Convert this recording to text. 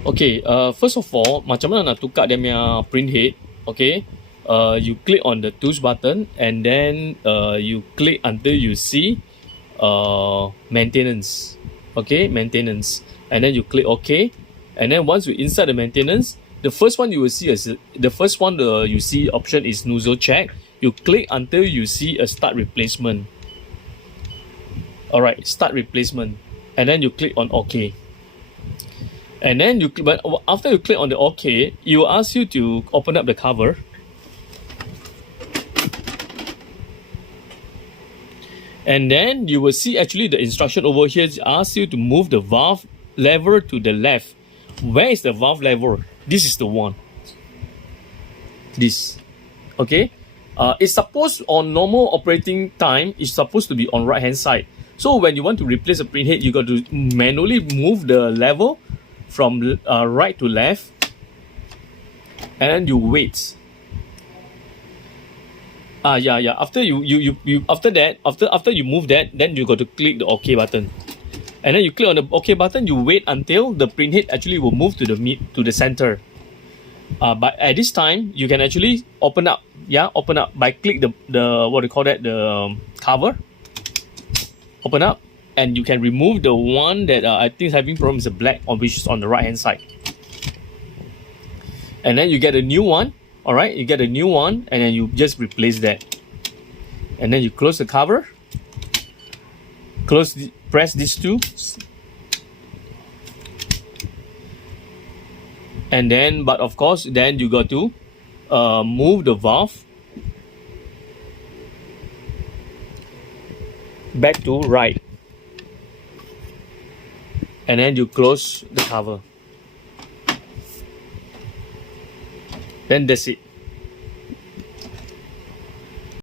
Okay, first of all, macam mana nak tukar dia punya print head? Okay, you click on the tools button and then you click until you see maintenance. Okay, maintenance, and then you click OK, and then once you inside the maintenance, the first one you will see is you see option is nozzle check. You click until you see a start replacement. Alright, start replacement, and then you click on OK. And then but after you click on the OK, it will ask you to open up the cover. And then you will see actually the instruction over here asks you to move the valve lever to the left. Where is the valve lever? This is the one. This. Okay. It's supposed on normal operating time, it's supposed to be on right hand side. So when you want to replace a print head, you got to manually move the lever from right to left, and then you wait. After after you move that, then you got to click the OK button, and then you click on the OK button. You wait until the print head actually will move to the center. But at this time, you can actually open up. Open up by click the what do you call that, the cover. Open up. And you can remove the one that I think is having problems, the black, on which is on the right hand side. And then you get a new one. Alright, you get a new one, and then you just replace that. And then you close the cover. Press these two. And then, but of course, then you got to move the valve back to right. And then you close the cover. Then that's it.